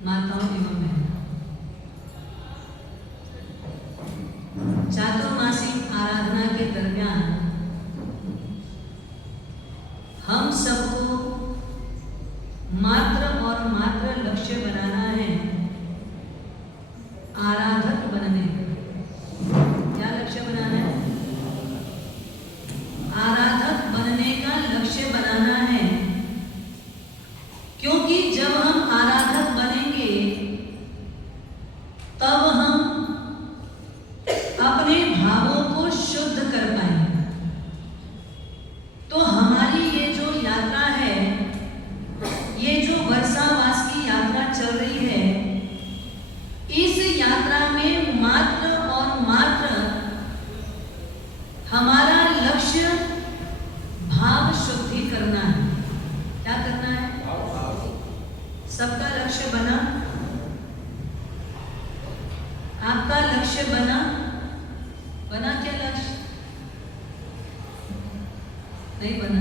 माताओं एवं बहनों, चातुर्मासिक आराधना के दरमियान हम सबको मात्र और मात्र लक्ष्य बनाना है आराधक बनने का। क्या लक्ष्य बनाना है? आराधक बनने का लक्ष्य बनाना है, क्योंकि जब हम आराधक बनेंगे तब हम अपने भावों को शुद्ध कर पाएंगे। तो हमारी ये जो यात्रा है, ये जो वर्षावास की यात्रा चल रही है, इस यात्रा में मात्र और मात्र हमारा लक्ष्य भाव शुद्धि करना है। क्या करना है? सबका लक्ष्य बना? आपका लक्ष्य बना? बना क्या लक्ष्य? नहीं बना।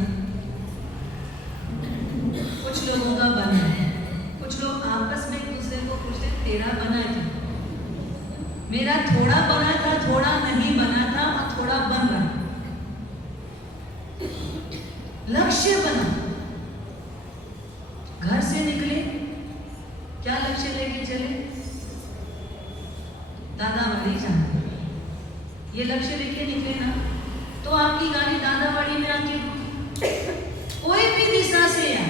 कुछ लोगों का बना है। कुछ लोग आपस में एक दूसरे को पूछते तेरा बना क्या? मेरा थोड़ा बना था, थोड़ा नहीं बना था और थोड़ा बन रहा। लक्ष्य बना। घर से निकले, क्या लक्ष्य लेके चले? दादावाड़ी जाना। ये लक्ष्य लेके निकले ना, तो आपकी गाड़ी दादावाड़ी में आके कोई भी दिशा से आया,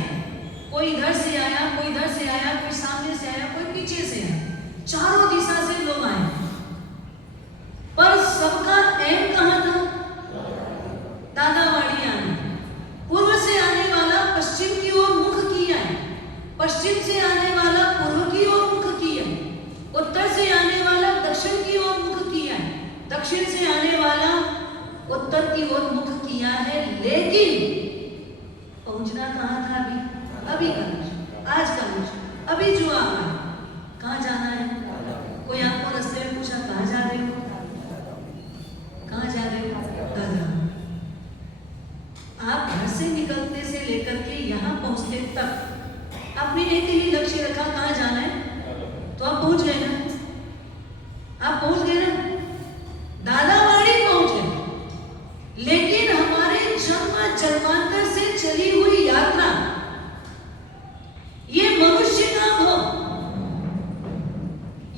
कोई इधर से आया, कोई इधर से आया, कोई सामने से आया, कोई पीछे से आया, चारों दिशा से लोग आए, पर सबका एम कहां था? दादावाड़ी आने। पूर्व से आने वाला पश्चिम की ओर मुख किया है, पश्चिम से आने वाला पूर्व की ओर मुख किया है, उत्तर से आने वाला दक्षिण की ओर मुख किया है, दक्षिण से आने वाला उत्तर की ओर मुख किया है, लेकिन पहुंचना कहां था? अभी का लक्ष्य, आज का लक्ष्य, अभी जो आ रहा है। कहां जाना है? कोई आपको रास्ते में पूछा कहां जा रहे हो? कहां जा रहे हो? दादा। आप घर से निकलते से लेकर के यहां पहुंचते तक आपने एक ही लक्ष्य रखा, कहां जाना है, तो आप पहुंच गए ना? आप पहुंच गए ना? दादावाड़ी पहुंच गए। लेकिन हमारे जन्म जन्मांतर से चली हुई यात्रा, ये मनुष्य का भोग,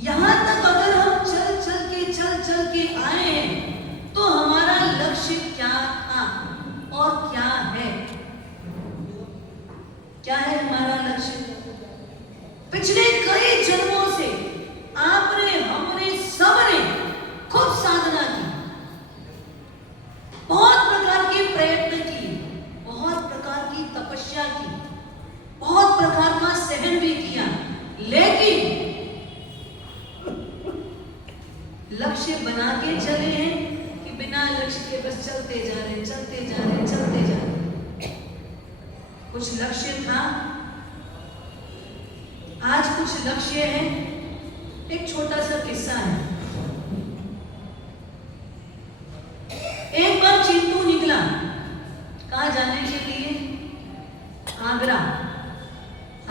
यहां तक अगर हम चल के आए हैं, तो हमारा लक्ष्य क्या था और क्या है? क्या है हमारा लक्ष्य? पिछले कई जन्मों से आपने, हमने, सबने खूब साधना की, बहुत प्रकार के प्रयत्न किए, बहुत प्रकार की तपस्या की, बहुत प्रकार का सहन भी किया, लेकिन लक्ष्य बना के चले हैं कि बिना लक्ष्य के बस चलते जा रहे, चलते जा रहे, चलते जा रहे? कुछ लक्ष्य था, आज कुछ लक्ष्य है। एक छोटा सा किस्सा है। एक बार चिंटू निकला, कहां जाने के लिए? आगरा।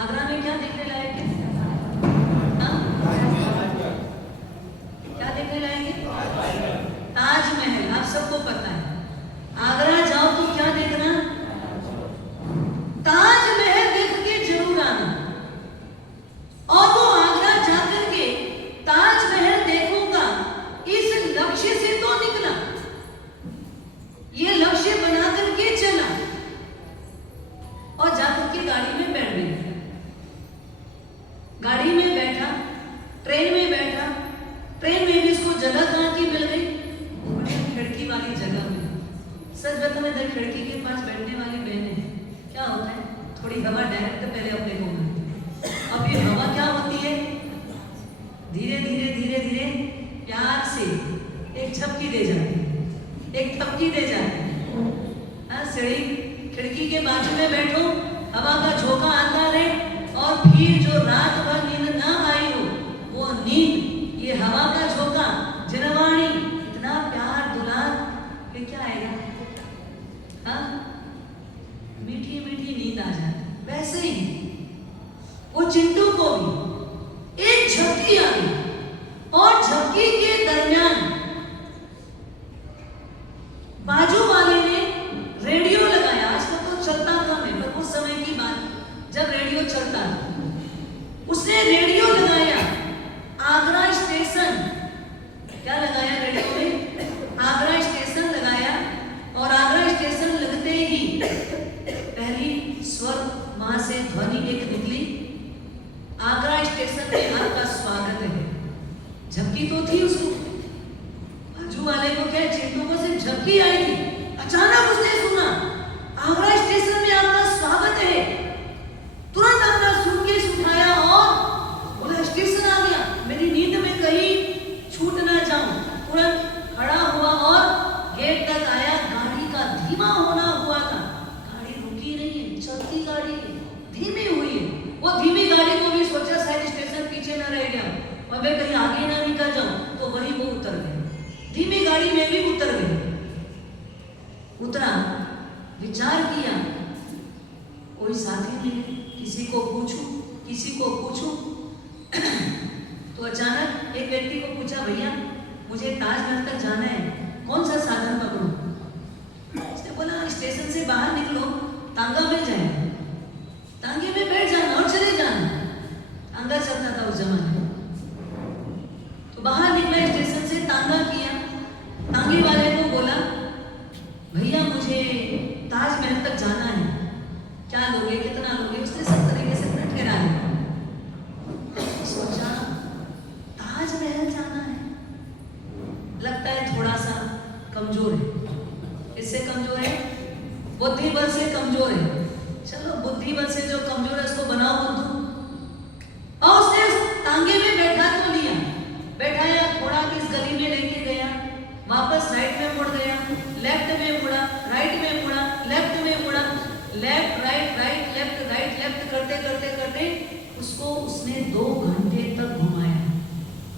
आगरा में क्या देखने लायक है? क्या देखने लायक है? ताजमहल। आप सबको पता है, आगरा जाओ तो क्या देखना? ताजमहल देख के जरूर आना। और वो आगरा जाकर के ताजमहल देखूंगा, इस लक्ष्य से तो निकला, ये लक्ष्य बना करके चला और जाकर के गाड़ी में बैठ गया। गाड़ी में बैठा, ट्रेन में बैठा, ट्रेन में भी इसको जगह कहां की मिल गई? खिड़की वाली जगह में। सच बताओ, इधर खिड़की के पास बैठने वाली बहनें, क्या होता है, थोड़ी हवा डायरेक्ट पहले अपने को मिलती। अब ये हवा क्या होती है? धीरे धीरे धीरे धीरे प्यार से एक झपकी दे जाती है, एक थपकी दे जाती है। हाँ, सीढ़ी खिड़की के बाजू में बैठो, हवा का झोंका आता रहे, और फिर जो रात भर नींद ना आई हो, वो नींद, ये हवा का झोंका, जिनवाणी, इतना प्यार दुलार, फिर क्या आएगा? हाँ, मीठी मीठी नींद आ जाती। वैसे ही वो चिंटू को भी झपकी आ गई और झपकी के दरमियान बाजू वाले ने रेडियो लगाया। आजकल तो चलता काम है, पर उस समय की बात जब रेडियो चलता था। उसने रेडियो लगाया, आगरा स्टेशन। क्या लगाया रेडियो में? आगरा स्टेशन लगाया। और आगरा स्टेशन लगते ही पहली स्वर वहां से ध्वनि एक निकली, आगरा स्टेशन में आपका स्वागत है। झपकी तो थी उसको, बाजू वाले को क्या चेतों को सिर्फ झपकी आई थी। अचानक उसने सुना आगरा स्टेशन में आपका स्वागत है। तुरंत अपना सूटकेस उठाया और बोला स्टेशन आ गया, मेरी नींद में कहीं छूट ना जाऊं। तुरंत खड़ा हुआ और गेट तक आया। गाड़ी का धीमा होना हुआ था, गाड़ी रुकी नहीं है, चलती गाड़ी है, धीमी हुई है। वो धीमी गाड़ी को भी सोचा शायद स्टेशन पीछे ना रह गया और मैं कहीं आगे ना निकल जाऊं, तो वही वो उतर गया। धीमी गाड़ी में भी उतर गया। उतरा, विचार किया कोई साथी मिले, किसी को पूछूं, किसी को पूछूं। तो अचानक एक व्यक्ति को पूछा, भैया मुझे ताजमहल तक जाना है, कौन सा साधन पकड़ूं? उसने बोला स्टेशन से बाहर निकलो, तांगा मिल जाएगा, तांगे में बैठ जाना और चले जाना। तांगा चलता था उस जमाने में। तो बाहर निकला, स्टेशन से तांगा किया। तांगे वाले को बोला, भैया मुझे ताजमहल तक जाना है, क्या लोगे, कितना लोगे? उसने सब तरीके से अपना ठहराया। सोचा ताजमहल जाना है, लगता है थोड़ा सा कमजोर है। इससे कमजोर है, बुद्धि बल से कमजोर है। चलो बुद्धि बल से जो कमजोर है उसको बनाओ बुद्धू। और उसने उस तांगे में बैठा तो लिया, बैठाया, थोड़ा इस गली में लेके गया, वापस राइट में मुड़ गया, लेफ्ट में मुड़ा, राइट में मुड़ा, लेफ्ट में मुड़ा, left right right left right left करते करते करते उसको उसने 2 घंटे तक घुमाया।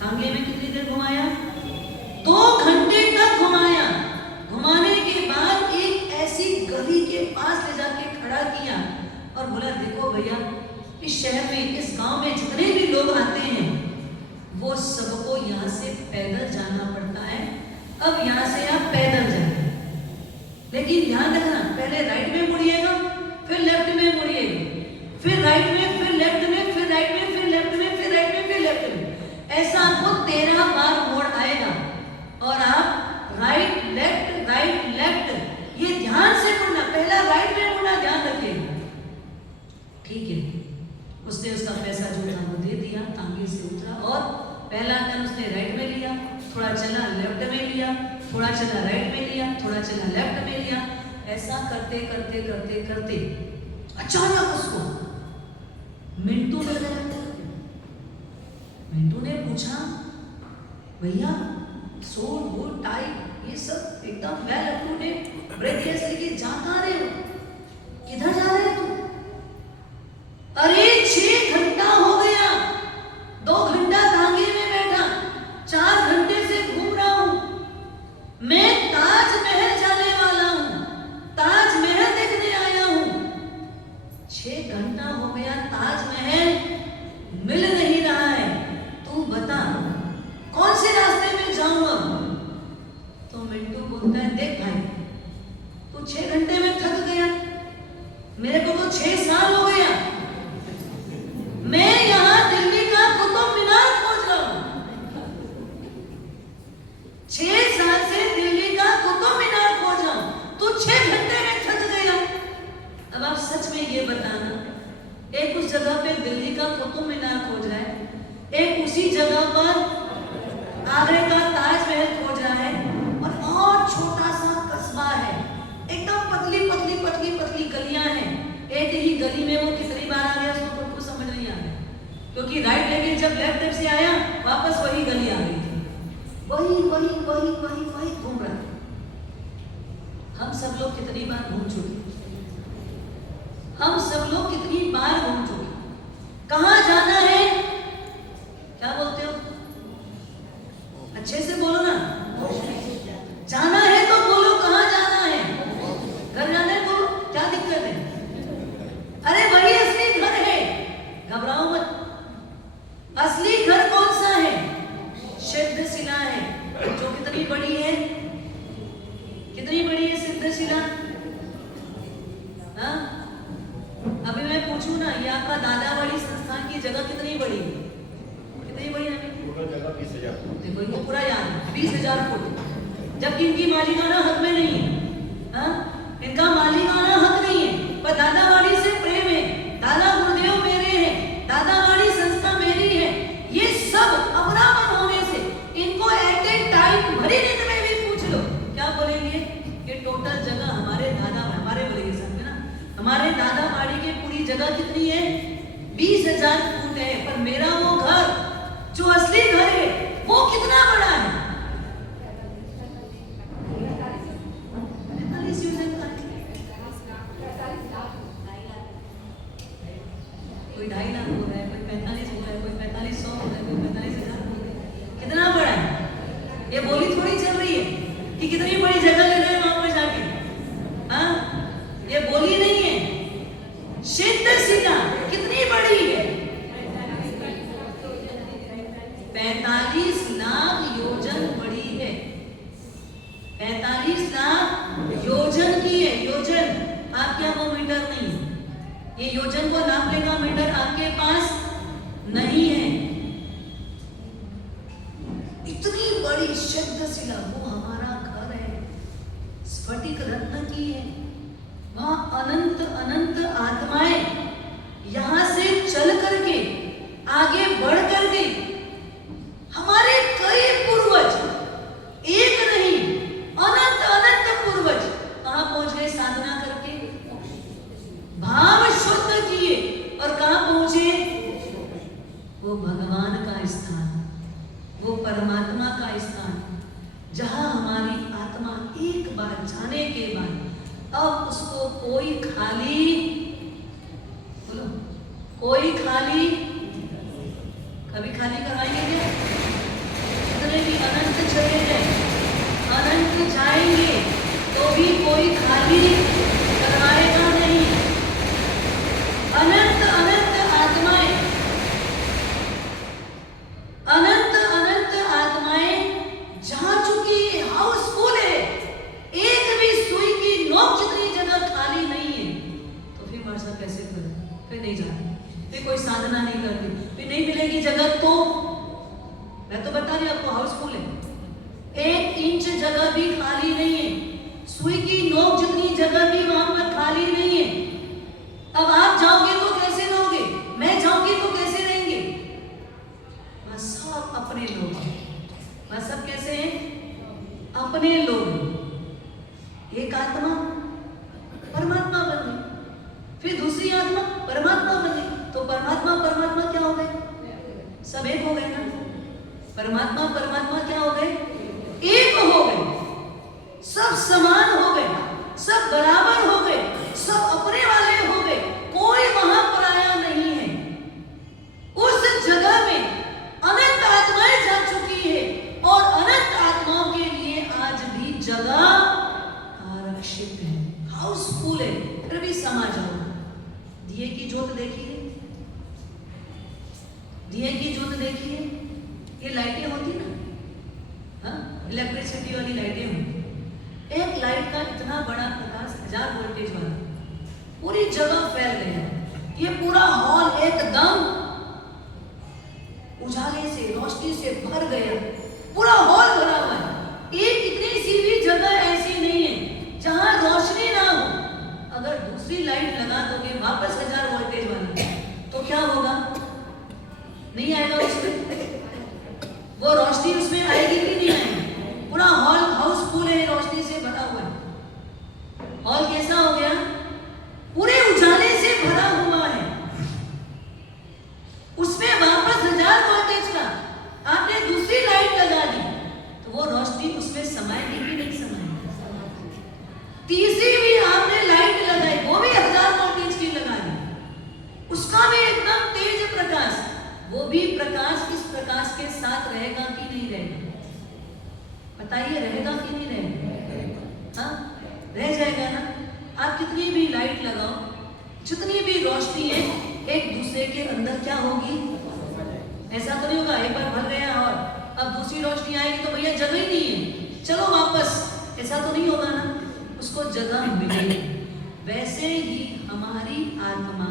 तांगे में कितनी देर घुमाया? 2 घंटे तक घुमाया। घुमाने के बाद एक ऐसी गली के पास ले जाके खड़ा किया और बोला, देखो भैया इस शहर में, इस गांव में जितने भी लोग आते हैं वो सबको यहाँ से पैदल जाना पड़ता है। अब यहाँ से आप पैदल जाइए, लेकिन ध्यान रखना पहले राइट में मुड़िएगा, फिर लेफ्ट में मुड़िएगा, फिर राइट में, फिर लेफ्ट में, फिर राइट में, फिर लेफ्ट में, फिर राइट में, फिर लेफ्ट में। ऐसा आपको 13 बार मोड़ आएगा और आप राइट लेफ्ट ये ध्यान से मुड़ना। पहला राइट में मुड़ना, ध्यान रखिएगा, ठीक है। उसने उसका पैसा जो था वो दे दिया, तांगे से उतरा और पहला टर्न उसने राइट में लिया, थोड़ा चला लेफ्ट में लिया, थोड़ा चला राइट में लिया, थोड़ा चला लेफ्ट में लिया। ऐसा करते करते करते करते अचानक उसको मिंटू मिल गया। मिंटू ने पूछा, भैया सूट बूट टाई ये सब एकदम well up to date, breakfast लेके जा कहां रहे हो, किधर जा रहे हो तुम? अरे 6 घंटा हो गया, 2 घंटा तांगे में बैठा, 4 घंटे से घूम रहा हूं, मैं ताजमहल जाने वाला हूं, ताजमहल देखने आया हूं। 6 घंटा हो गया, ताजमहल मिल नहीं रहा है, तू बता कौन से रास्ते में जाऊंगा? तो मिंटू बोलता है, देख भाई तू 6 घंटे में थक गया, मेरे को तो 6 साल हो गया, मैं यहां दिल्ली का कुतुब मीनार खोज रहा हूं। 6 साल से दिल्ली का कुतुब मीनार खोज रहा हूं, तू 6 घंटे में थक गया। अब आप सच में ये बताना, एक उस जगह पे दिल्ली का कुतुब मीनार खोज रहा है, एक उसी जगह पर आगरे का ताजमहल खोज रहा है, और छोटा सा कस्बा है, एकदम पतली पतली पतली पतली गलियां हैं। एक ही गली में वो कितनी बार आ गया उसको कुछ समझ नहीं आ रहा, क्योंकि राइट लेके जब लेफ्ट से आया वापस वही गली आ गई थी, वही वही वही वही वही घूम रहा था। हम सब लोग कितनी बार घूम चुके, हम सब लोग कितनी बार घूम चुके। कहां जाना है? क्या बोलते हो? अच्छे से बोलो ना। जाना है तो बोलो, कहां जाना है? घर जाना है बोलो, क्या दिक्कत है? अरे वही असली घर है, घबराओ मत। असली घर को देखो इनको पूरा याद है 20,000 फुट, जबकि इनकी मालिकाना हक में नहीं है। हाँ, इनका मालिकाना हक नहीं है, पर दादावाड़ी से प्रेम है, दादा गुरुदेव मेरे हैं, दादावाड़ी संस्था मेरी है। ये सब अपनापन होने से इनको एट ए टाइम भरी नींद में भी पूछ लो क्या बोलेंगे, ये टोटल जगह हमारे दादा, हमारे बोलेंगे साहब ना, हमारे दादावाड़ी की पूरी जगह कितनी है 20,000 फुट है, पर मेरा वो घर जो असली घर है वो कितना बड़ा है, 45 यूजन का, कोई 2.5 लाख हो रहा है, कोई 45 हो रहा है, कोई 4500 हो रहा है, कोई 45,000 हो रहा है, कितना बड़ा है। ये बोली थोड़ी चल रही है कि कितनी बड़ी जगह ले रहे हैं वहां पर जाके। हाँ, ये बोली नहीं है, सिद्ध सीधा कितनी बड़ी है, 45 लाख योजन बड़ी है, 45 लाख योजन की है। योजन आपके यहाँ वो मीटर नहीं है, ये योजन को नापने का मीटर आपके पास नहीं है। इतनी बड़ी शब्दशिला वो हमारा घर है, स्फटिक रत्न की है, वहां अनंत अनंत आत्माएं यहां से चल करके आगे बढ़ करके हमारे कई पूर्वज, एक नहीं अनंत अनंत पूर्वज कहां पहुंच गए साधना करके, भाव शुद्ध किए और कहां पहुंचे, वो भगवान का स्थान, वो परमात्मा का स्थान, जहां हमारी आत्मा एक बार जाने के बाद अब उसको कोई खाली, बोलो कोई खाली, कभी खाली कराएंगे क्या, कितने भी अनंत चले जाए, अनंत जाएंगे तो भी कोई खाली करवाएगा नहीं। अनंत अनंत आत्माएं, अनंत अनंत आत्माएं जा चुकी है, हाउसफुल है, एक भी सुई की नोक जितनी जगह खाली नहीं है, तो फिर वर्षा कैसे करें, फिर नहीं जाते, फिर कोई साधना नहीं करती, फिर नहीं मिलेगी जगह। तो मैं तो बता रही हूं आपको, हाउसफुल है, 1 इंच जगह भी खाली नहीं है, सुई की नोक जितनी जगह भी वहां पर खाली नहीं है। अब आप जाओगे तो कैसे रहोगे, मैं जाऊंगी तो कैसे रहेंगे, वहां सब अपने लोग हैं, वहां सब कैसे हैं, अपने लोग। एक आत्मा परमात्मा बन गई, फिर दूसरी आत्मा परमात्मा बन गई, तो परमात्मा परमात्मा क्या हो गए, सब एक हो गए ना, परमात्मा परमात्मा क्या हो गए, एक हो गए, सब समान हो गए, सब बराबर हो गए, सब अपने वाले हो गए, कोई वहां पराया नहीं है। उस जगह में अनंत आत्माएं जा चुकी है और अनंत आत्माओं के लिए आज भी जगह आरक्षित है, हाउसफुल है, फिर भी समा जाओ। दिए की जोत देखिए, दिए की जोत देखिए, ये लाइटें होती ना, हाँ, इलेक्ट्रिसिटी वाली लाइटें होती, एक लाइट का इतना बड़ा प्रकाश 1000 वोल्टेज वाला पूरी जगह फैल गया, ये पूरा हॉल एकदम उजाले से, रोशनी से भर गया, पूरा हॉल भरा हुआ है। एक इतनी सी भी जगह ऐसी नहीं है जहां रोशनी ना हो। अगर दूसरी लाइट लगा दोगे वापस 1000 वोल्टेज वाला, तो क्या होगा, नहीं आएगा उसमें, वो रोशनी उसमें आएगी कि नहीं आएगी, पूरा हॉल हाउसफुल है, रोशनी से भरा हुआ है, हॉल कैसा हो गया, पूरे उजाले से भरा हुआ है, उसमें वापस 1000 वोल्टेज का आपने दूसरी लाइट लगा दी, तो वो रोशनी उसमें समाएगी कि नहीं समाएगी, तीसरी भी आपने लाइट लगाई, वो भी 1000 वोल्टेज की लगा दी, उसका भी एकदम तेज प्रकाश, वो भी प्रकाश इस प्रकाश के साथ रहेगा कि नहीं रहेगा, बताइए, रहेगा कि नहीं रहेगा, हाँ रह जाएगा ना। आप कितनी भी लाइट लगाओ, जितनी भी रोशनी है, एक दूसरे के अंदर क्या होगी, ऐसा तो नहीं होगा एक बार भर गया और अब दूसरी रोशनी आएगी तो भैया जगह ही नहीं है, चलो वापस, ऐसा तो नहीं होगा ना, उसको जगह मिलेगी। वैसे ही हमारी आत्मा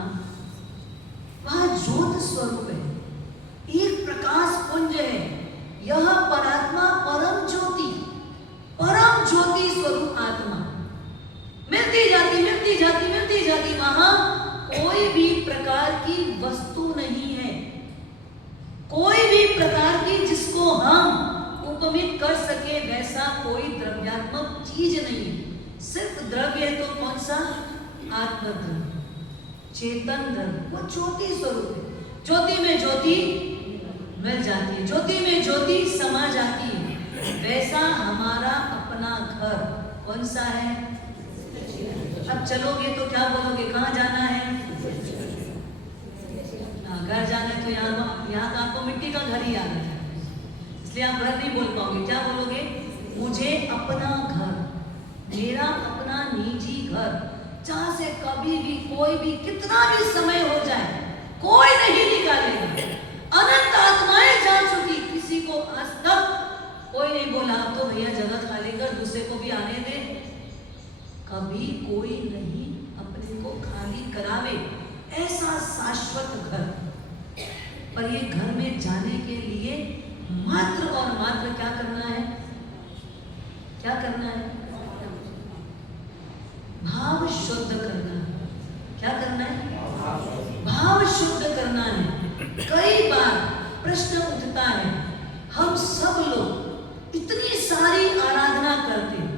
वह ज्योत स्वरूप है, एक प्रकाश पुंज है, यह परात्मा मिलती जाती, वहां कोई भी प्रकार की वस्तु नहीं है, कोई भी प्रकार की जिसको हम उपमित कर सके वैसा कोई द्रव्यात्मक चीज नहीं है। सिर्फ द्रव्य है तो कौन सा? आत्मद्रव्य, चेतन द्रव्य, वो ज्योति स्वरूप है। ज्योति में ज्योति मिल जाती है, ज्योति में ज्योति समा जाती है। वैसा हमारा अपना घर कौन सा है? अब चलोगे तो क्या बोलोगे? कहाँ जाना है? घर जाना है तो यहाँ का आपको मिट्टी का घर ही याद है, इसलिए आप घर नहीं बोल पाओगे। क्या बोलोगे? मुझे अपना घर, मेरा अपना निजी घर, जहां से कभी भी कोई भी कितना भी समय हो जाए कोई नहीं निकालेगा। अनंत आत्माएं जा चुकी, किसी को आज तक कोई नहीं बोला तो भैया जगह खाली कर, दूसरे को भी आने दे। कभी कोई नहीं अपने को खाली करावे, ऐसा शाश्वत घर। पर ये घर में जाने के लिए मात्र और मात्र क्या करना है? क्या करना है? भाव शुद्ध करना है। क्या करना है? भाव शुद्ध करना है। कई बार प्रश्न उठता है, हम सब लोग इतनी सारी आराधना करते हैं,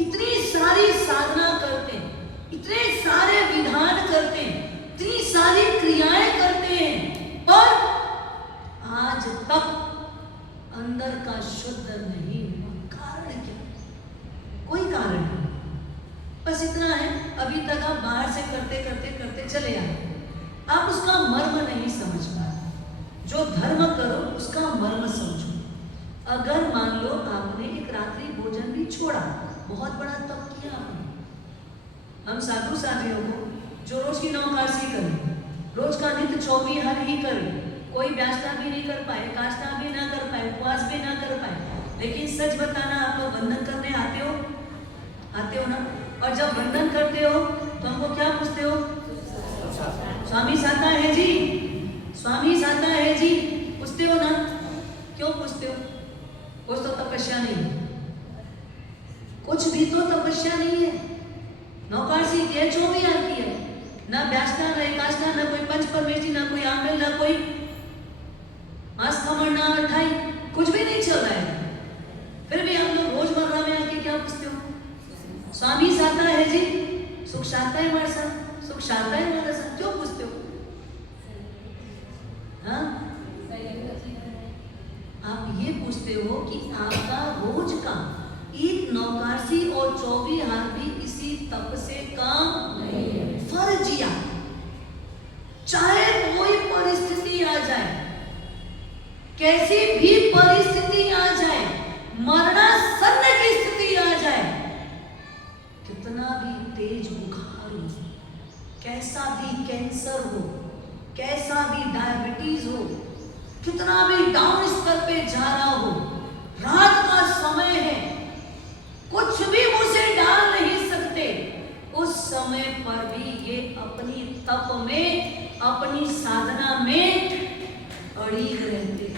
इतनी सारी साधना करते हैं, इतने सारे विधान करते हैं, इतनी सारी क्रियाएं करते हैं, पर आज तक अंदर का शुद्ध नहीं हुआ। कारण क्या? कोई कारण नहीं, बस इतना है अभी तक आप बाहर से करते करते करते चले आए, आप उसका मर्म नहीं समझ पा रहे। जो धर्म करो उसका मर्म समझो। अगर मान लो आपने एक रात्रि भोजन भी छोड़ा, बहुत बड़ा तप किया आपने। हम साधु साधियों को जो रोज की नौकासी करें, रोज का नित्य 24 हर ही करें, कोई व्यासना भी नहीं कर पाए, काष्ठा भी ना कर पाए, उपवास भी ना कर पाए, लेकिन सच बताना आप लोग वंदन करने आते हो? आते हो ना? और जब वंदन करते हो तो हमको क्या पूछते हो? स्वामी साता है जी, स्वामी साता है जी, पूछते हो ना? क्यों पूछते हो? कुछ तो तपस्या नहीं है, कुछ भी तो तपस्या नहीं है। नौकासी की है, 24 हर की है, ना व्यासना, ना एकाष्ठा, ना कोई पंच परमेष्ठी, ना कोई आंगन, ना कोई मांस खमण, ना अठाई, कुछ भी नहीं चल रहा है। फिर भी हम लोग रोजमर्रा में आके क्या पूछते हो? स्वामी साता है जी, सुख शाता है हमारे साथ, सुख शाता है हमारे साथ, क्यों पूछते हो? हाँ, आप ये पूछते हो कि आपका रोज का एक नौकासी और 24 हार भी इसी तप से काम नहीं है। फर्जिया, चाहे कोई परिस्थिति आ जाए, कैसी भी परिस्थिति आ जाए, मरणासन्न की स्थिति आ जाए, कितना भी तेज बुखार हो, कैसा भी कैंसर हो, कैसा भी डायबिटीज हो, कितना भी डाउन स्तर पे जा रहा हो, रात का समय है, कुछ भी मुझे डाल नहीं सकते, उस समय पर भी ये अपनी तप में, अपनी साधना में अड़ीग रहते।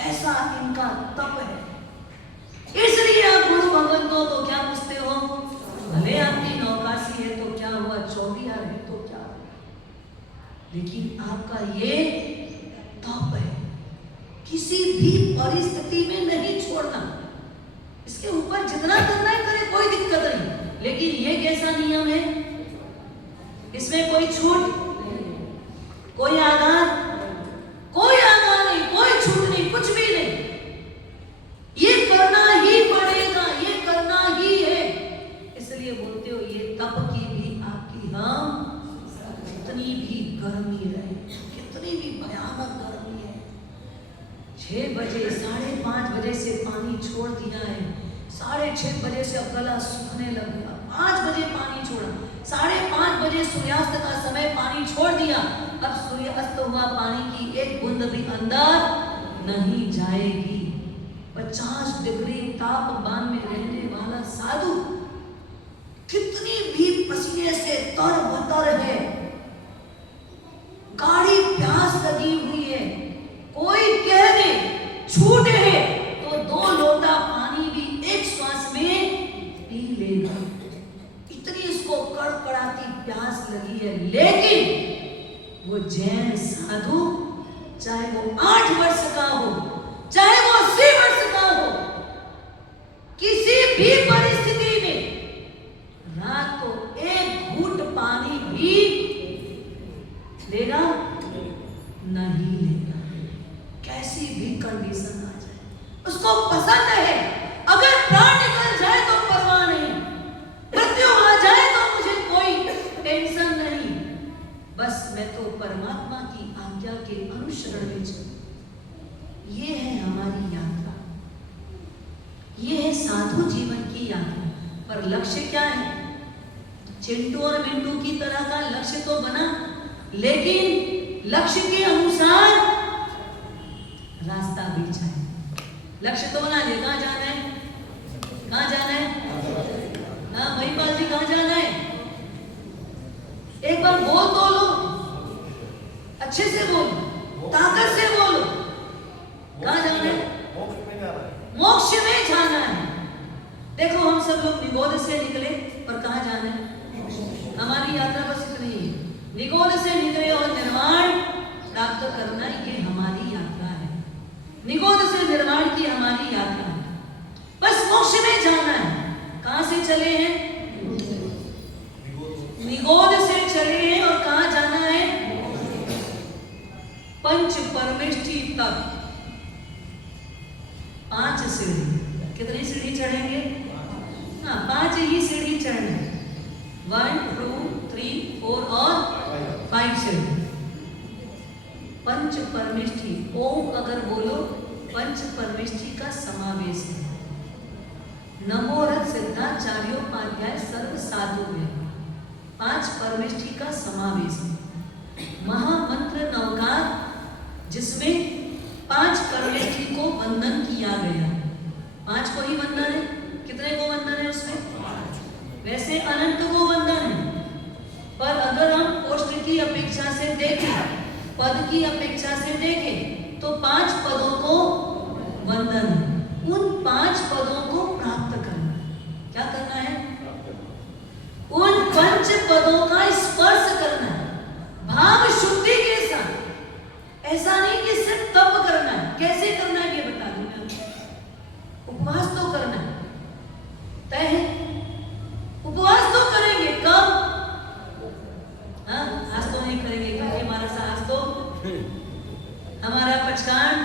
ऐसा इनका तप है। इसलिए आप गुरु भगवंतों को क्या पूछते हो? भले आपकी नौकासी है तो क्या हुआ, 24 हार है तो क्या, लेकिन आपका ये तप है, किसी भी परिस्थिति में नहीं छोड़ना। इसके ऊपर जितना करना है करे, कोई दिक्कत नहीं, लेकिन ये कैसा नियम है, इसमें कोई छूट, कोई आधार, कोई आधार नहीं, कोई छूट नहीं, कुछ भी नहीं, ये करना ही पड़ेगा, ये करना ही है। इसलिए बोलते हो ये तप की भी आपकी, हम कितनी भी गर्मी रहे, कितनी भी भयानक गर्मी है, 6 बजे 5:30 बजे से पानी छोड़ दिया है, 6:30 बजे से अब गला सूखने लग गया, 5 बजे पानी छोड़ा, 5:30 बजे सूर्यास्त का समय पानी छोड़ दिया, अब सूर्यास्त हुआ पानी की एक बूंद भी अंदर नहीं जाएगी। 50 डिग्री तापमान में रहने वाला साधु कितनी भी पसीने से तर-बतर है, गाढ़ी प्यास लगी हुई है, कोई कह दे छूट है तो 2 लोटा पानी भी एक श्वास में पी लेगा। इतनी जैन साधु चाहे वो 8 वर्ष का हो, चाहे वो 80 वर्ष का हो, किसी भी परिस्थिति में रात को एक घूंट पानी भी लेगा नहीं लेगा। कैसी भी कंडीशन आ जाए, उसको पसंद है। अगर प्राण निकल जाए तो परवाह नहीं, मृत्यु आ जाए तो मुझे कोई टेंशन नहीं, बस मैं तो परमात्मा की आज्ञा के अनुसरण में चलूं। ये है हमारी यात्रा, ये है साधु जीवन की यात्रा। पर लक्ष्य क्या है? चिंटू और मिंटू की तरह का लक्ष्य तो बना, लेकिन लक्ष्य के अनुसार रास्ता भी चाहिए। लक्ष्य तो बना लिया, कहां जाना है, कहां जाना है? हाँ महिपाल जी, कहां जाना है? एक बार बोल तो लो, अच्छे से बोलो, ताकत से बोलो। कहां जाना है? मोक्ष में जाना है। देखो हम सब लोग निगोद से निकले, पर कहां जाना है? हमारी यात्रा बस इतनी है, निगोद से निकले और निर्वाण प्राप्त करना, ये हमारी यात्रा है। निगोद से निर्वाण की हमारी यात्रा है, बस मोक्ष में जाना है। कहां से चले हैं? निगोद से चले हैं, और कहां जाना है? पंच परमेष्ठी तक 5 सीढ़ी। कितनी सीढ़ी चढ़ेंगे? हाँ 5 ही सीढ़ी चढ़ना है। 1 2 3 4 और 5 सीढ़ी। पंच परमेष्ठी, ओम अगर बोलो, पंच परमेष्ठी का समावेश है। नमोरथ सिद्धाचार्योपाध्याय सर्व साधु में 5 परमेष्ठी का समावेश है। महामंत्र नवकार, जिसमें 5 परमेष्ठी को वंदन किया गया। 5 को ही वंदन है। कितने को वंदन है उसमें? वैसे अनंत को वंदन है, पर अगर हम पोस्ट की अपेक्षा से देखें, पद की अपेक्षा से देखें, तो 5 पदों को वंदन है। उन 5 पदों को प्राप्त करना, क्या करना है? उन 5 पदों का स्पर्श करना है, भाव शुद्धि के साथ। ऐसा नहीं कि सिर्फ तप करना है। कैसे करना है ये बता दूं मैं। उपवास तो करना है, तय है। उपवास तो करेंगे, कब? हाँ आज तो नहीं करेंगे, क्योंकि हमारा साहस तो हमारा पचकान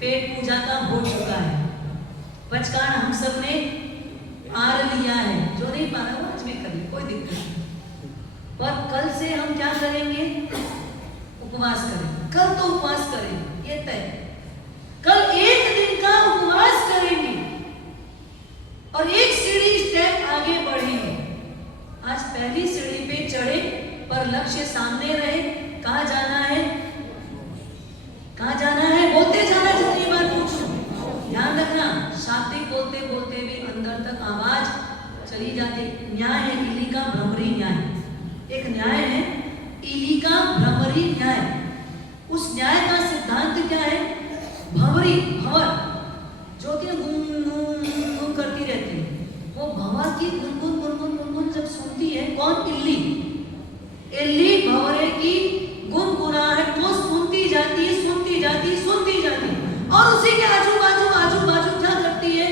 पेट पूजा का हो चुका है। पचकान हम सब ने आर लिया है, जो नहीं पा रहा वो आज में करें, कोई दिक्कत नहीं। पर कल से हम क्या करेंगे? उपवास करेंगे। कल तो उपवास करेंगे, ये तय। कल 1 दिन का उपवास करेंगे और 1 सीढ़ी स्टेप आगे बढ़ेंगे। आज पहली सीढ़ी पे चढ़े, पर लक्ष्य सामने रहे। कहां जाना है? कहां जाना है? बोलते जाना, जितनी बार पूछो। ध्यान रखना, शाब्दिक बोलते बोलते भी अंदर तक आवाज चली जाती। न्याय है इली का भ्रमरी न्याय। एक न्याय है इली का भ्रमरी न्याय। उस न्याय का सिद्धांत क्या है? भंवरी, भंवर जो कि गुनगुन करती रहती है, वो भंवर की गुनगुन गुनगुन गुनगुन जब सुनती है, कौन? इल्ली। इल्ली भंवरे की गुनगुनाहट को सुनती जाती है, सुनती जाती है, सुनती जाती है, और उसी के आजू बाजू क्या करती है?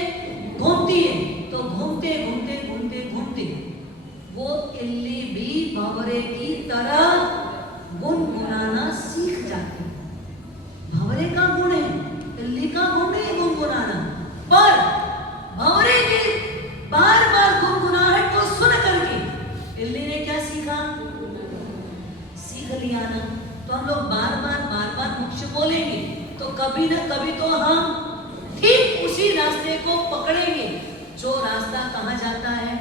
घूमती है। तो घूमते घूमते घूमते घूमते वो इल्ली भी भंवरे की तरह गुनगुनाना सीख जाती है। भंवरे का गुण है, इल्ली का गुण है गुनगुनाना। पर भंवरे की बार बार गुनगुनाहट को सुन करके इल्ली ने क्या सीखा? सीख लिया ना। तो हम लोग बार बार मोक्ष बोलेंगे, तो कभी ना कभी तो हम ठीक उसी रास्ते को पकड़ेंगे, जो रास्ता कहां जाता है?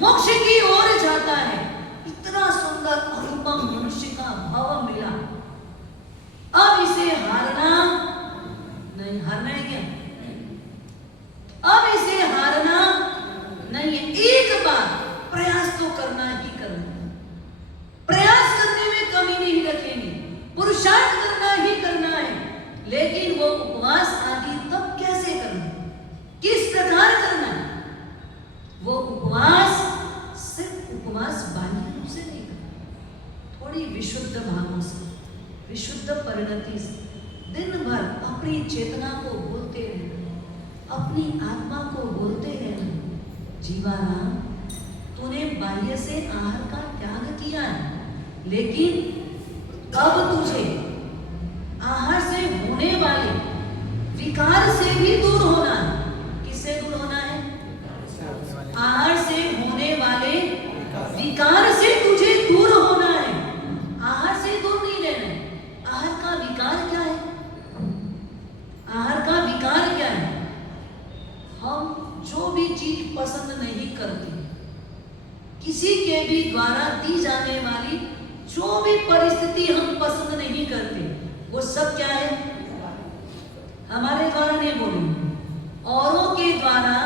मोक्ष की ओर जाता है। इतना सुंदर अनुपम मनुष्य का भाव मिला। अब इसे हारना नहीं, हारना है क्या? अब इसे हारना नहीं है। एक बार प्रयास तो करना ही करना है। प्रयास करने में कमी नहीं रखेंगे, पुरुषार्थ करना ही करना है। लेकिन वो उपवास आदि तब कैसे करना है, किस प्रकार करना है? वो उपवास सिर्फ उपवास बाह्य रूप से नहीं करना, थोड़ी विशुद्ध भाव शुद्ध परिणति से दिन भर अपनी चेतना को बोलते रहना, अपनी आत्मा को बोलते रहना, जीवाराम तूने बाह्य से आहार का त्याग किया है, लेकिन अब तुझे आहार से होने वाले विकार से भी दूर होना है। किससे दूर होना है? आहार से होने वाले विकार से तुझे दूर होना है। आहार से दूर नहीं रहना है। आहार का विकार क्या है? आहार का विकार क्या है? हम जो भी चीज पसंद नहीं करते, किसी के भी द्वारा दी जाने वाली जो भी परिस्थिति हम पसंद नहीं करते, वो सब क्या है? हमारे द्वारा नहीं बोली, औरों के द्वारा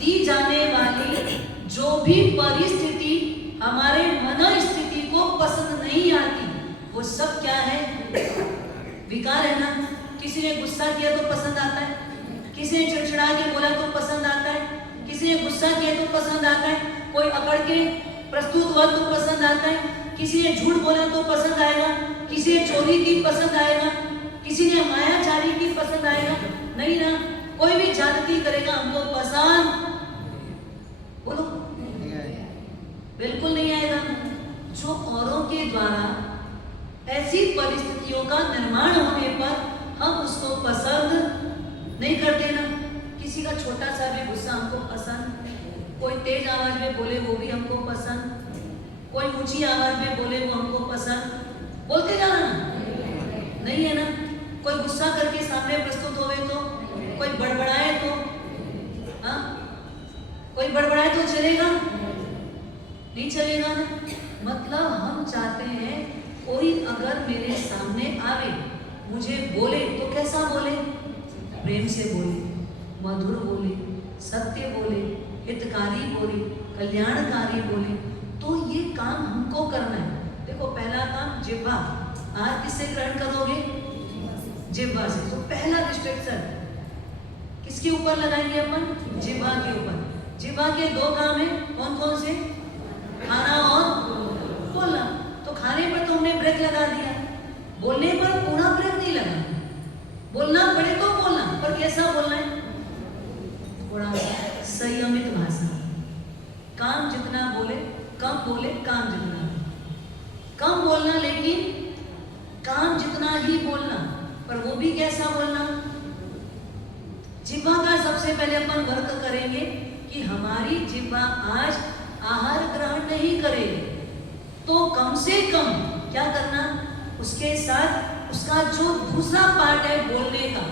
दी जाने वाली जो भी परिस्थिति हमारे मन स्थिति को पसंद नहीं आती, वो सब क्या है? विकार है ना। किसी ने गुस्सा किया तो पसंद आता है, किसी ने चिड़चिड़ा के बोला तो पसंद आता है, किसी ने गुस्सा किया तो पसंद आता है, कोई अकड़ के प्रस्तुत हुआ तो पसंद आता है, किसी ने झूठ बोला तो पसंद आएगा, किसी ने चोरी की पसंद आएगा, किसी ने मायाचारी की पसंद आएगा। नहीं ना, कोई भी जागृति करेगा हमको पसंद, बोलो बिल्कुल नहीं आएगा। जो औरों के द्वारा ऐसी परिस्थितियों का निर्माण होने पर हम उसको पसंद नहीं करते ना। किसी का छोटा सा भी गुस्सा हमको पसंद, कोई तेज आवाज में बोले वो भी हमको पसंद, कोई ऊंची आवाज में बोले वो हमको पसंद, बोलते जाना नहीं है ना। कोई गुस्सा करके सामने प्रस्तुत होवे तो, कोई बड़बड़ाए तो, हाँ कोई बड़बड़ाए तो चलेगा नहीं चलेगा ना। मतलब हम चाहते हैं कोई अगर मेरे सामने आवे, मुझे बोले तो कैसा बोले? प्रेम से बोले, मधुर बोले, सत्य बोले, हितकारी बोले, कल्याणकारी बोले। तो ये काम हमको करना है। देखो पहला काम जिह्वा, आहार किससे ग्रहण करोगे? जिह्वा से। तो पहला रिस्ट्रिक्शन किसके ऊपर लगाएंगे अपन? जिह्वा के ऊपर। जिह्वा के दो काम है, कौन कौन से? खाना और बोलना। तो खाने पर तो हमने ब्रेक लगा दिया, बोलने पर पूरा ब्रेक नहीं लगा। बोलना पड़े तो बोलना, पर कैसा बोलना है? थोड़ा संयमित भाषा। काम जितना बोले कम बोले, काम जितना कम बोलना, लेकिन काम जितना ही बोलना, पर वो भी कैसा बोलना? जिह्वा का सबसे पहले अपन वर्क करेंगे कि हमारी जिह्वा आज आहार ग्रहण नहीं करे, तो कम से कम क्या करना? उसके साथ उसका जो दूसरा पार्ट है बोलने का,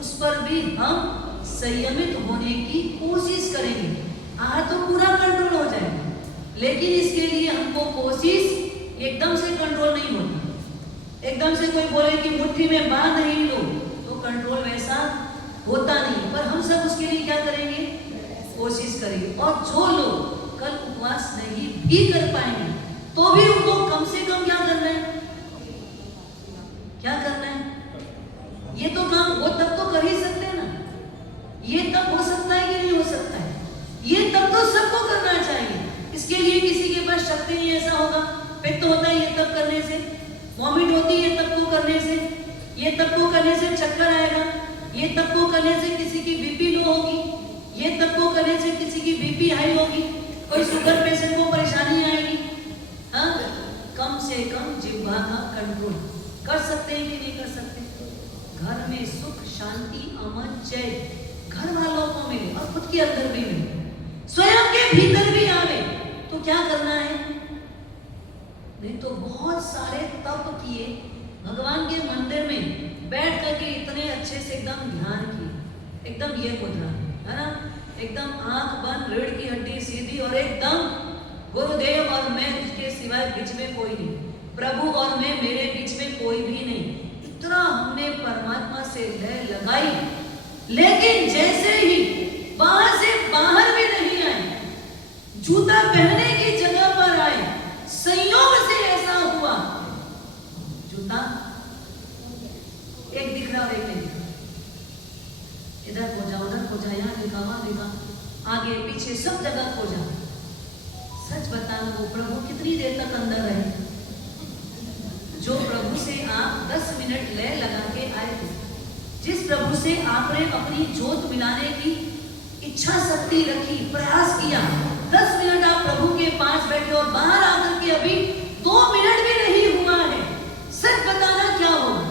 उस पर भी हम संयमित होने की कोशिश करेंगे। आहार तो पूरा कंट्रोल हो जाएगा, लेकिन इसके लिए हमको कोशिश एकदम से कंट्रोल नहीं होती। एकदम से कोई बोले कि मुट्ठी में बांध नहीं लो, तो कंट्रोल वैसा होता नहीं। पर हम सब उसके लिए क्या करेंगे? कोशिश करेंगे। और जो लोग कल उपवास नहीं भी कर पाएंगे, तो भी उनको कम से कम क्या करना है? क्या करना है? ये तो काम वो तब तो कर ही सकते हैं ना। ये तब हो सकता है कि नहीं हो सकता है? ये तब तो सबको करना चाहिए। इसके लिए किसी के पास शक्ति नहीं ऐसा होगा। पित्त होता है ये तब करने से, वॉमिट होती है तब को करने से, ये तब को करने से चक्कर आएगा, ये तब को करने से किसी की बीपी लो होगी, ये तब को करने से किसी की बीपी हाई होगी, कोई शुगर पेशेंट को परेशानी आएगी। हाँ, कम से कम जिह्वा का कंट्रोल कर सकते हैं कि नहीं कर सकते? घर में सुख शांति अमन चैन घर वालों को मिले और खुद के अंदर भी मिले, स्वयं के भीतर भी आवे, तो क्या करना है? नहीं तो बहुत सारे तप किए, भगवान के मंदिर में बैठ करके इतने अच्छे से एकदम ध्यान किए, एकदम ये मुद्रा है ना, एकदम आंख बंद, रीढ़ की हड्डी सीधी, और एकदम गुरुदेव और मैं उसके सिवाय बीच में कोई नहीं, प्रभु और मैं मेरे बीच में कोई भी नहीं। इतना हमने परमात्मा से लय लगाई, लेकिन जैसे ही वहां से बाहर भी नहीं आए, जूता पहनने की जगह पर आए, संयोग से ऐसा हुआ जूता एक दिख रहा और एक नहीं दिख रहा, इधर खोजा उधर खोजा, यहाँ दिखा वहां दिखा, आगे पीछे सब जगह खोजा। सच बताना वो प्रभु कितनी देर तक अंदर रहे? जो प्रभु से आप 10 मिनट पैर लगा के आए थे, जिस प्रभु से आपने अपनी जोत मिलाने की इच्छा शक्ति रखी, प्रयास किया, 10 मिनट आप प्रभु के पास बैठे और बाहर आकर के अभी 2 मिनट भी नहीं हुआ है, सच बताना क्या होगा?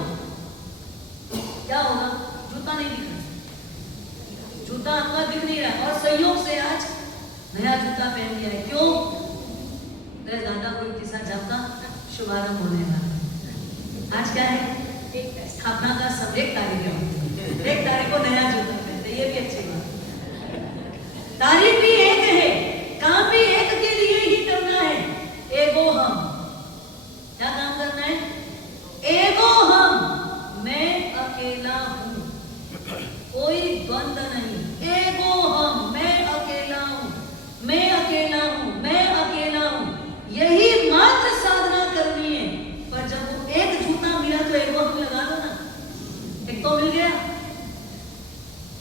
क्या होगा? जूता नहीं दिख रहा, जूता आपका दिख नहीं रहा, और संयोग से आज नया जूता पहन लिया है। क्यों? दादा कोई किस्सा जब शुभारंभ होने वाला। आज क्या है? स्थापना का सब 1 तारीख है, 1 तारीख को नया जूता पहनते, ये भी अच्छी बात। तारीख भी एक है, काम भी एक के लिए ही करना है। एगो हम, क्या काम करना है? एगो हम, मैं अकेला हूं, कोई द्वंद्व नहीं। एगो हम, मैं अकेला हूं, मैं अकेला हूं, मैं अकेला हूं, यही मात्र साधना करनी है। पर जब वो एक जूता मिला तो एगो हम लगा दो ना, एक तो मिल गया।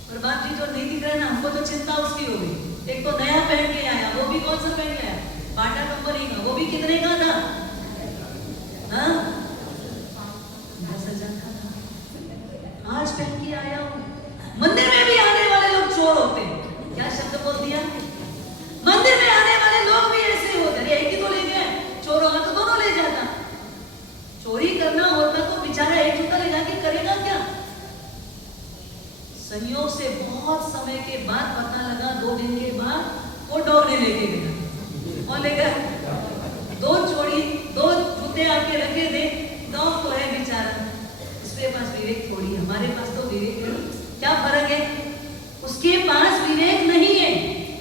और बात जी जो नहीं दिख रहा है ना, हमको तो चिंता उसकी हो गई। एक तो नया पहन के आया, वो भी कौन सा पहन के आया? बाटा कंपनी का, वो भी कितने का था? हाँ, 10,000 का था। आज पहन के आया हूँ। मंदिर में भी आने वाले लोग चोर होते हैं। क्या शब्द बोल दिया? मंदिर में आने वाले लोग भी ऐसे होते हैं। एक ही तो ले गए, चोर होगा तो दोनों ले जाता। चोरी करना होता तो बेचारा एक जूता ले जाके करेगा क्या? संयोग से बहुत समय के बाद पता लगा, 2 दिन के बाद वो डॉग ने लेके गया। और ले गया 2 जूते आके रखे थे। डॉग तो है बेचारा, उसके पास विवेक थोड़ी, हमारे पास तो विवेक है। क्या फर्क है? उसके पास विवेक नहीं है,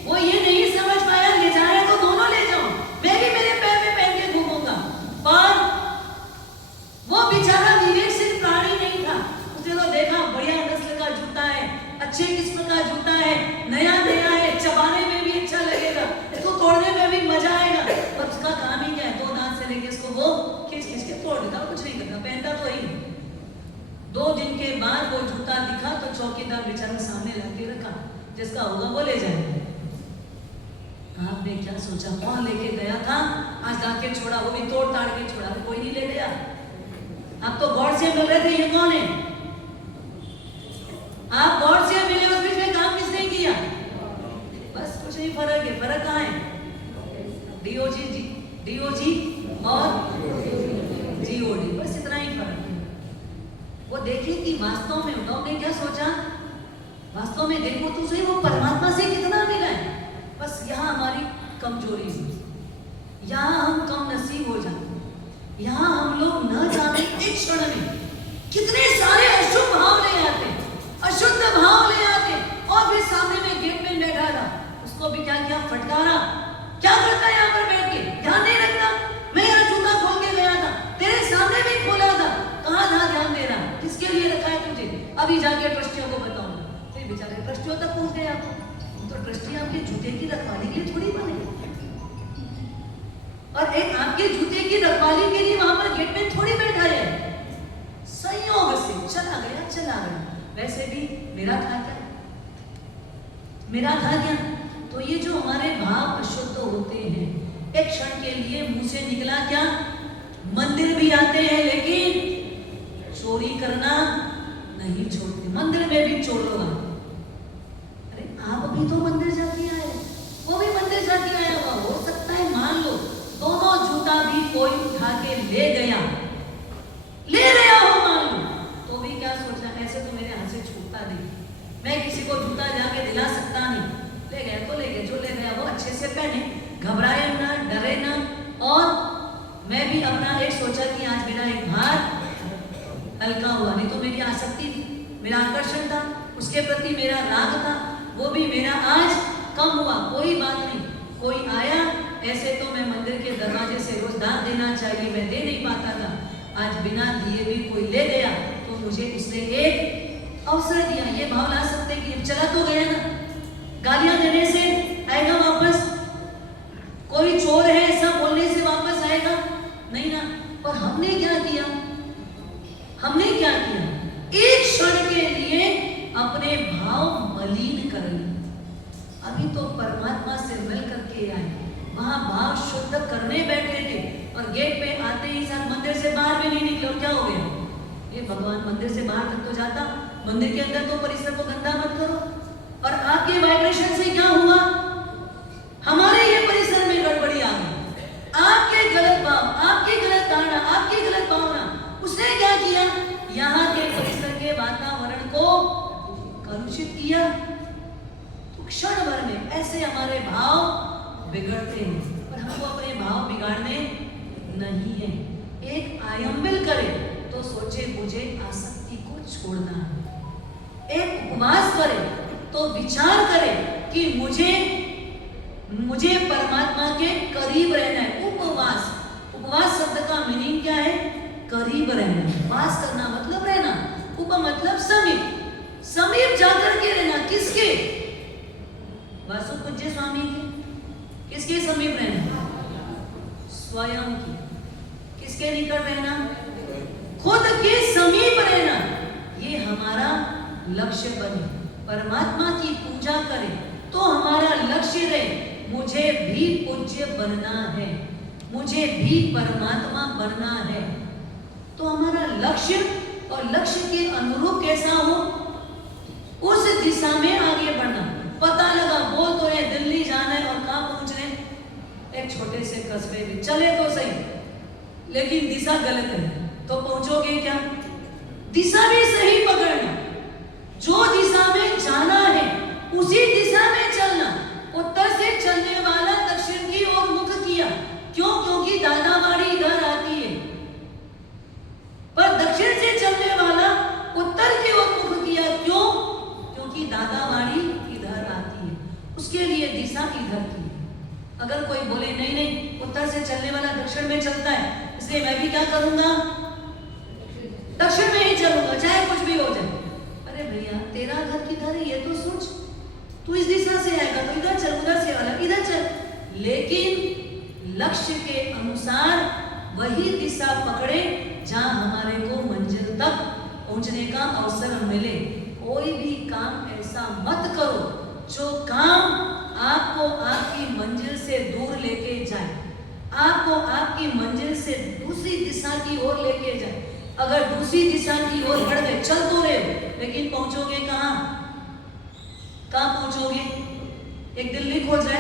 वो ये नहीं समझ पाया, ले जाए तो दोनों ले जाओ, मैं भी मेरे पैर में पहन के घूमूंगा। पर वो बेचारा विवेक सिर्फ प्राणी नहीं था, उसने तो देखा बढ़िया नस्ल का जूता है, अच्छे किस्म का जूता है, नया नया है, चबाने में भी अच्छा लगेगा, इसको तोड़ने में भी मजा आएगा। पर उसका काम ही क्या है? 2 दांत से लेके इसको वो खींच खींच के तोड़ देता, कुछ नहीं करता, पहनता तो ही। 2 दिन के बाद वो जूता दिखा तो चौकीदार बेचारा सामने ला के रखा, जिसका होगा वो ले जाएगा। आपने क्या सोचा? कौन लेके गया था? आज जाके छोड़ा, वो भी तोड़ ताड़ के छोड़ा, कोई नहीं ले गया। आप तो गॉड से मिल रहे थे, ये कौन है? आप गॉड से मिले, उस बीच में काम किसने किया? बस कुछ नहीं फर्क है। फर्क कहाँ है? डीओजी और जीओडी, बस इतना ही फर्क है। वो देखिए कि वास्तव में उद्धव ने क्या सोचा, वास्तव में देखो तो सही, वो परमात्मा से कितना मिला है। बस यहाँ हमारी कमजोरी है, यहाँ हम कम नसीब हो जाते, यहाँ हम लोग न जाने एक क्षण में कितने सारे अशुभ भाव ले आते, अशुद्ध भाव ले आते, और फिर सामने में गेट में बैठा था, उसको भी क्या किया? फटकारा। क्या करता है यहाँ पर बैठ के? ध्यान नहीं रखता। मैं यहाँ जूता खोल के गया था, तेरे सामने भी खोला था, कहाँ था ध्यान दे रहा? किसके लिए रखा है तुझे? अभी जाके ट्रस्टियों को बताऊंगा। फिर बेचारे ट्रस्टियों तक पहुंच गए। आप तो ट्रस्टी आपके जूते की रखवाली के लिए थोड़ी बने, और एक आपके जूते की रखवाली के लिए वहां पर गेट में थोड़ी बैठा है। संयोग से चला गया। वैसे भी मेरा था क्या? तो ये जो हमारे भाव अशुद्ध होते हैं, एक क्षण के लिए मुंह से निकला क्या? मंदिर भी आते हैं लेकिन चोरी करना नहीं छोड़ते। मंदिर में भी चोर लोग आते। अरे आप भी तो मंदिर जाके आए, वो भी मंदिर जाके आया हुआ, हो सकता है मान लो दोनों जूता भी कोई उठा के ले गया हो, मान लो, तो भी क्या सोचा? ऐसे तो मेरे हाथ से छूटता नहीं, मैं किसी को जूता जाके दिला सकता नहीं। ले गया तो ले गया, जो ले गया वो अच्छे से पहने, घबराए ना, डरे ना। और मैं भी अपना एक सोचा कि आज मेरा एक भार हल्का हुआ, नहीं तो मेरी आसक्ति थी, मेरा आकर्षण था, उसके प्रति मेरा राग था, वो भी मेरा आज कम हुआ। कोई बात नहीं, कोई आया, ऐसे तो मैं मंदिर के दरवाजे से रोज दान देना चाहिए, मैं दे नहीं पाता था, आज बिना दिए भी कोई ले गया तो मुझे उसने एक अवसर दिया। ये भाव ला सकते कि चला तो गया ना, गालियां देने से आएगा वापस? कोई चोर है ऐसा बोलने से वापस आएगा? नहीं ना। पर हमने क्या किया? एक क्षण के लिए अपने भाव मलिन कर लिए। अभी तो परमात्मा से मिल करके आए, वहां भाव शुद्ध करने बैठे थे, और गेट पे आते ही साथ मंदिर से बाहर भी नहीं निकले। क्या हो गया? ये भगवान मंदिर से बाहर तक तो जाता, मंदिर के अंदर तो परिसर को गंदा मत करो। और आपके वाइब्रेशन से क्या हुआ, हमारे ये परिसर में गड़बड़ी आ गई। आपके गलत भाव, आपकी गलत धारणा, आपकी गलत भावना, उसने क्या किया, यहाँ के परिसर के वातावरण को कलुषित किया। तो क्षण भर में ऐसे हमारे भाव बिगड़ते हैं, पर हमको अपने भाव बिगाड़ने नहीं है। एक आयंबिल करे तो सोचे मुझे आसक्ति को छोड़ना है। एक उपवास करे तो विचार करे कि मुझे परमात्मा के करीब रहना है। उपवास, उपवास शब्द का मीनिंग क्या है, करीब रहना। वास करना मतलब रहना, उप मतलब समीप, समीप जाकर के रहना। किसके, वासुपूज्य स्वामी के। किसके समीप रहना, स्वयं की। किसके निकट रहना, खुद के समीप रहना। ये हमारा लक्ष्य बने। परमात्मा की पूजा करें तो हमारा लक्ष्य रहे मुझे भी पूज्य बनना है, मुझे भी परमात्मा बनना है। तो हमारा लक्ष्य और लक्ष्य के अनुरूप कैसा हो, उस दिशा में आगे बढ़ना। पता लगा बोल तो रहे दिल्ली जाना है और कहाँ पहुंच रहे, एक छोटे से कस्बे में, चले तो सही लेकिन दिशा गलत है, तो पहुंचोगे क्या। दिशा भी सही पकड़ना, जो दिशा में जाना है उसी दिशा में चलना। उत्तर से चलने वाला दक्षिण की ओर मुख किया, क्यों, क्योंकि दादावाड़ी इधर आती है। पर दक्षिण से चलने वाला उत्तर की ओर मुख किया, क्यों, क्योंकि दादावाड़ी इधर आती है। उसके लिए दिशा इधर की है। अगर कोई बोले नहीं नहीं उत्तर से चलने वाला दक्षिण में चलता है, इसलिए मैं भी क्या करूंगा, दक्षिण में ही चलूंगा चाहे कुछ भी हो जाए। अरे भैया तेरा घर किधर है ये तो सोच, तू इस दिशा से आएगा तो इधर चल, उधर से वाला इधर चल, लेकिन लक्ष्य के अनुसार वही दिशा पकड़े जहां हमारे को मंजिल तक पहुंचने का अवसर मिले। कोई भी काम ऐसा मत करो जो काम आपको आपकी मंजिल से दूर लेके जाए, आपको आपकी मंजिल से दूसरी दिशा की ओर लेके जाए। अगर दूसरी दिशा की ओर बढ़ गए, चल तो रहे हो लेकिन पहुंचोगे कहां, कहां पहुंचोगे। एक दिल्ली खोज रहे,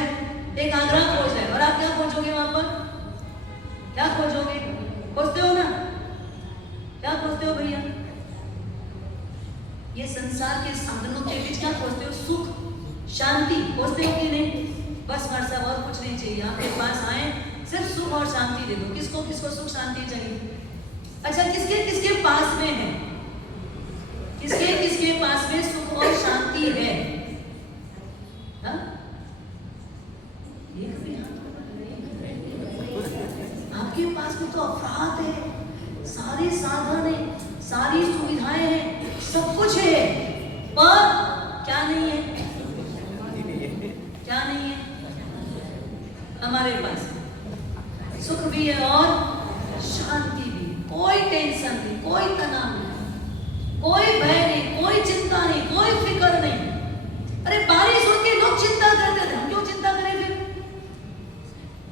एक आगरा खोज रहे, और आप क्या खोजोगे वहां पर, क्या खोजोगे, खोजते हो ना, क्या खोजते हो भैया, ये संसार के साधनों के बीच क्या खोजते हो, सुख शांति खोजते हो कि नहीं। बस हमारे साहब और कुछ नहीं चाहिए, आपके पास आए सिर्फ सुख और शांति दे दो। किसको किसको सुख शांति चाहिए। अच्छा किसके किसके पास में है, किसके किसके पास में सुख और शांति है, हाँ? आपके पास में तो अपराध है, सारे साधन है, सारी सुविधाएं हैं, सब कुछ है, पर क्या नहीं है, क्या नहीं है हमारे पास, सुख भी है और शांति भी, कोई टेंशन नहीं, कोई तनाव नहीं, कोई भय नहीं, कोई चिंता नहीं, कोई फिक्र नहीं। अरे बारिश होती है लोग चिंता करते थे, हम क्यों चिंता करें फिर,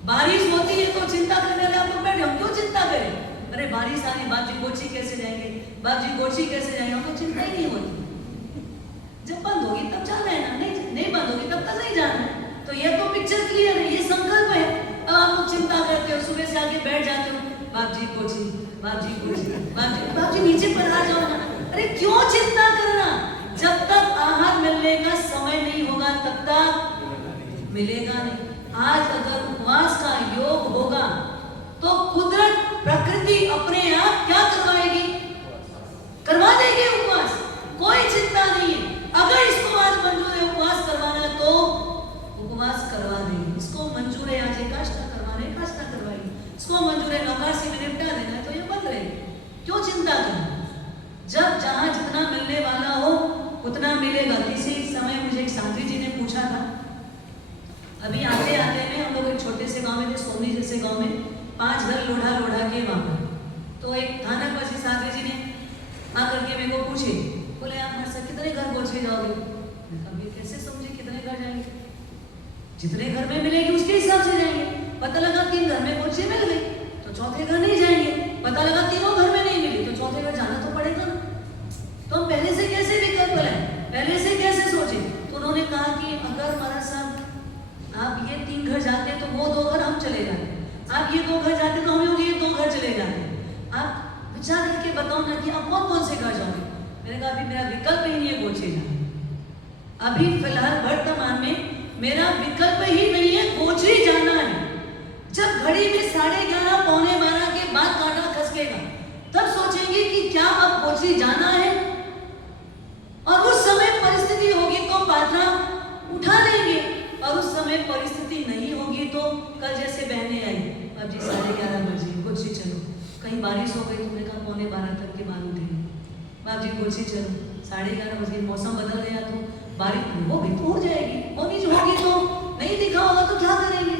बारिश होती है तो चिंता करने वाले हम लोग बैठे, हम क्यों चिंता करें। अरे बारिश आ रही, बाप जी गोची कैसे जाएंगे, बाप जी गोची कैसे जाएंगे, हमको चिंता ही नहीं होती। जब बंद होगी तब जाना है ना, नहीं बंद होगी तब तक नहीं जाना है। तो ये तो पिक्चर क्लियर है, ये संकल्प है। अब आप लोग चिंता करते हो, सुबह से आके बैठ जाते हो, बाप जी कोची, बाप जी कोची, बाप जी नीचे पर आ जाओ ना। अरे क्यों चिंता करना, जब तक आहार मिलने का समय नहीं होगा तब तक मिलेगा नहीं। आज अगर उपवास का योग होगा तो कुदरत प्रकृति अपने आप क्या करवाएगी, करवा देगी उपवास, कोई चिंता नहीं है। अगर इसको आज मंजूर है उपवास करवाना तो उपवास करवा देगी, इसको मंजूर है आज एकादशी करवाना, एकादशी करवाएगी, इसको मंजूर है नौकाशी में निपटा देना है तो ये बंद रहेगी, क्यों चिंता करना। जब जहां जितना मिलने वाला हो उतना मिलेगा। किसी समय मुझे एक साध्वी जी ने पूछा था, अभी आते आते में हम लोग एक छोटे से गांव में थे, सोनी जैसे गांव में 5 घर लोढ़ा लोढ़ा के वहां पर, तो एक थानक वासी साध्वी जी ने आकर के मेरे को पूछे, बोले आप मेरे से कितने घर पहुंच के जाओगे। अभी कैसे समझे कितने घर जाएंगे, जितने घर में मिलेगी उसके हिसाब से जाएंगे। पता लगा 3 घर में पहुंचे मिल गई तो चौथे घर नहीं जाएंगे, पता लगा तीनों घर में नहीं मिली तो चौथे घर जाना तो पड़ेगा बताऊं ना कि आप कौन कौन से घर जाओगे। मैंने कहा अभी मेरा विकल्प ही नहीं है गोचे जाना, अभी फिलहाल वर्तमान में मेरा विकल्प ही नहीं है गोचरी जाना है। जब घड़ी में 11:30 पौने 12 के बाद कांटा खसकेगा तब सोचेंगे कि क्या अब गोचरी जाना है, और उस समय परिस्थिति होगी तो प्रार्थना उठा लेंगे, और उस समय परिस्थिति नहीं होगी तो कल जैसे बहने आई, अब जी 11:30 बजे गोचरी चलो, कहीं बारिश हो गई, तुमने कहा पौने 12 तक के बाद उठेंगे, बाप जी गोचरी चलो, 11:30 बजे मौसम बदल गया तो बारिश होगी तो हो जाएगी, होनी होगी तो नहीं लिखा होगा तो क्या करेंगे,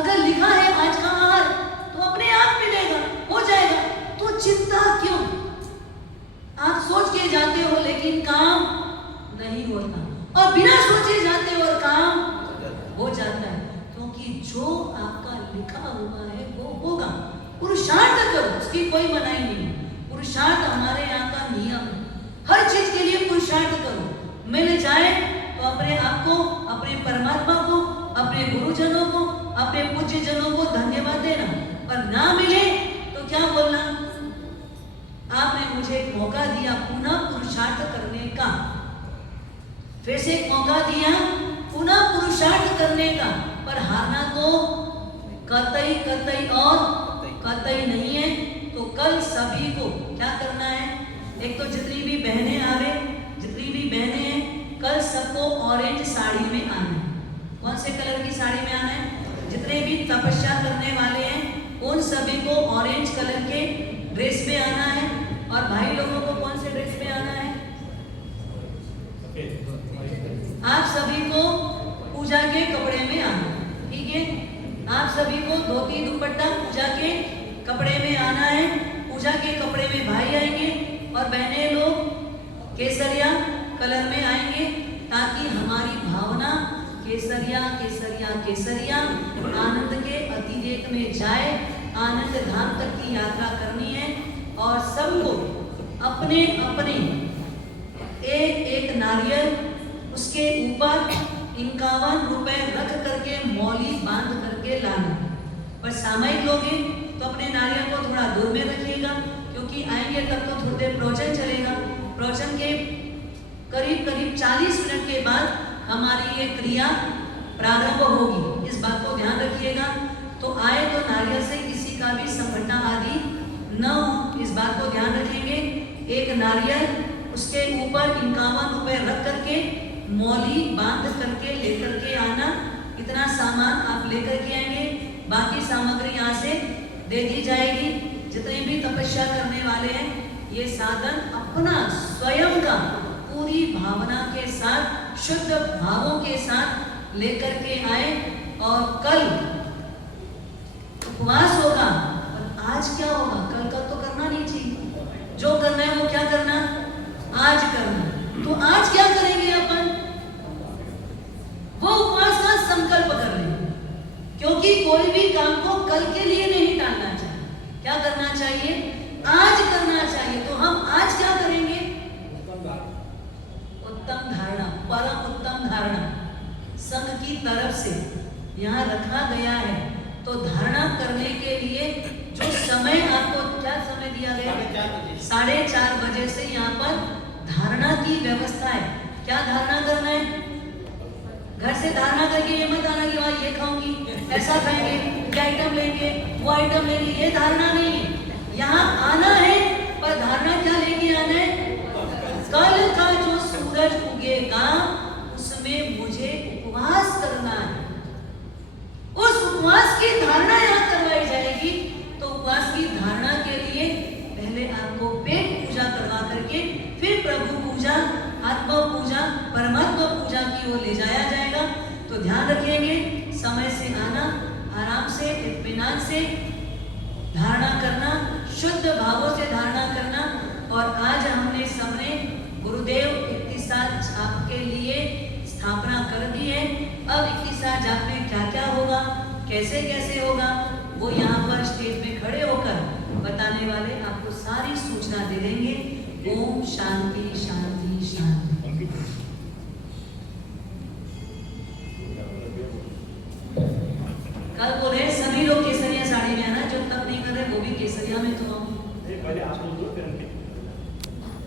अगर लिखा है आज का आहार तो अपने आप मिलेगा, हो जाएगा, तो चिंता क्यों। आप सोच के जाते हो लेकिन काम नहीं होता, और बिना सोचे जाते हो और काम हो जाता है, क्योंकि जो आपका लिखा हुआ है वो होगा। पुरुषार्थ करो, उसकी कोई मनाही नहीं, पुरुषार्थ हमारे यहाँ का नियम है, हर चीज के लिए पुरुषार्थ करो। मिल जाए तो अपने आप को, अपने परमात्मा को, अपने गुरुजनों को, अपने पूज्य जनों को धन्यवाद देना, और ना मिले तो क्या बोलना, आपने मुझे एक मौका दिया पुनः पुरुषार्थ करने का, फिर से एक मौका दिया पुनः पुरुषार्थ करने का, पर हारना तो कतई कतई और कतई नहीं है। तो कल सभी को क्या करना है, एक तो जितनी भी बहनें आवे, जितनी भी बहनें हैं, कल सबको ऑरेंज साड़ी में आना है। कौन से कलर की साड़ी में आना है, जितने भी तपस्या करने वाले हैं उन सभी को ऑरेंज कलर के ड्रेस में आना है, और भाई लोगों को कौन से ड्रेस में आना है, आप सभी को पूजा के कपड़े में आना है, ठीक है, आप सभी को धोती दुपट्टा पूजा के कपड़े में आना है, पूजा के कपड़े में भाई आएंगे और बहनें लोग केसरिया कलर में आएंगे, ताकि हमारी भावना केसरिया केसरिया केसरिया आनंद के अतिरेक में जाए, आनंद धाम तक की यात्रा करनी है, और सबको अपने अपने एक एक नारियल उसके ऊपर 51 रुपए रख करके मौली बांध करके लाना। पर सामयिक लोगे तो अपने नारियल को थोड़ा दूर में रखिएगा, क्योंकि आएंगे तब तो थोड़े प्रवचन चलेगा, प्रवचन के करीब करीब 40 मिनट के बाद हमारी ये क्रिया प्रारंभ होगी, इस बात को ध्यान रखिएगा। तो आए तो नारियल से किसी का भी संघटना आदि न हो, इस बात को ध्यान रखेंगे। एक नारियल उसके ऊपर 51 रुपए रख करके मौली बांध करके लेकर के आना, इतना सामान आप लेकर के आएंगे, बाकी सामग्री यहाँ से दे दी जाएगी। जितने भी तपस्या करने वाले हैं ये साधन अपना स्वयं का पूरी भावना के साथ, शुद्ध भावों के साथ लेकर के आए, और कल उपवास होगा। और आज क्या होगा, कल का तो करना नहीं चाहिए, जो करना है वो क्या करना, आज करना। तो आज क्या करेंगे अपन, वो उपवास का संकल्प कर रहे हैं, क्योंकि कोई भी काम को कल के लिए नहीं टालना चाहिए। क्या करना चाहिए, आज करना चाहिए। तो हम आज क्या करेंगे, उत्तम धारणा, परम उत्तम धारणा संघ की तरफ से यहाँ रखा गया है। तो धारणा करने के लिए जो समय आपको, क्या समय दिया गया, 4:30 बजे से यहाँ पर धारणा की व्यवस्था है। क्या धारणा करना है, घर से धारणा करके ये मत आना कि वहाँ ये खाऊंगी, ऐसा खाएंगे, ये आइटम लेंगे, वो आइटम लेंगे, ये धारणा नहीं है। यहाँ आना है, पर धारणा क्या लेके आना है, कल का जो सूरज उगेगा उसमें मुझे उपवास करना है। उस उपवास की धारणा यहाँ करवाई जाएगी। तो उपवास की धारणा के लिए पहले आपको पेट पूजा करवा करके फिर प्रभु पूजा, आत्मा पूजा, परमात्मा पूजा की ओर ले जाया जाएगा। तो ध्यान रखिएगा, समय से आना, आराम से, इत्मीनान से धारणा करना, शुद्ध भावों से धारणा करना। और आज हमने सबने गुरुदेव इक्तिसार जाप के लिए स्थापना कर दी है। अब इक्तिसार जाप में क्या क्या होगा, कैसे कैसे होगा, वो यहाँ पर स्टेज में खड़े होकर बताने वाले आपको सारी सूचना दे देंगे। ओम शांति शांति शांति। कल बोल रहे सभी लोग केसरिया साड़ी में आना, जो तब नहीं कर रहे वो भी केसरिया में तो आओ।